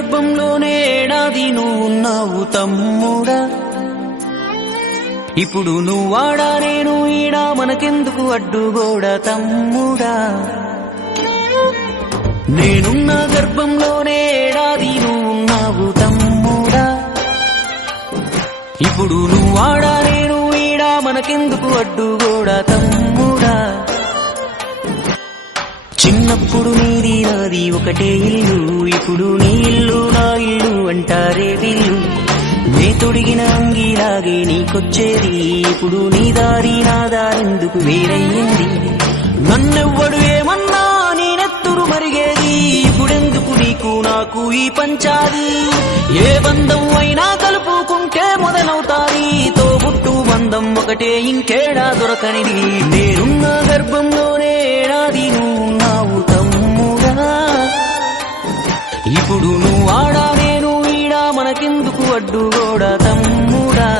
గర్భంలోనే ఏడాది నువ్వున్నావు తమ్ముడా. ఇప్పుడు నువ్వాడా నేను ఈడా మనకెందుకు అడ్డుగోడా తమ్ముడా. నేనున్న గర్భంలోనే ఏడాది నువ్వున్నావు తమ్ముడా. ఇప్పుడు నువ్వాడా నేను ఈడా మనకెందుకు అడ్డుగోడా తమ్ముడా. చిన్నప్పుడు నీది నాది ఒకటే ఇల్లు, ఇప్పుడు నీ ఇల్లు నా ఇల్లు అంటారే వీళ్ళు. నే తొడిగిన అంగీలాగే నీకొచ్చేది, ఇప్పుడు నీ దారి నా దారెందుకు వేరయ్యింది. నన్నెవ్వడు ఏమన్నా నేనెత్తురు మరిగేది, ఇప్పుడెందుకు నీకు నాకు ఈ పంచాది. ఏ బంధం అయినా కలుపుకుంటే మొదలవుతాది, తోబుట్టు బంధం ఒకటే ఇంకేడా దొరకనిది. నేనున్న గర్భంలోనే ఏడాది నువ్వున్నావు తమ్ముడా. ఇప్పుడు నువ్వాడా నేను ఈడా మనకెందుకు అడ్డుగోడా తమ్ముడా.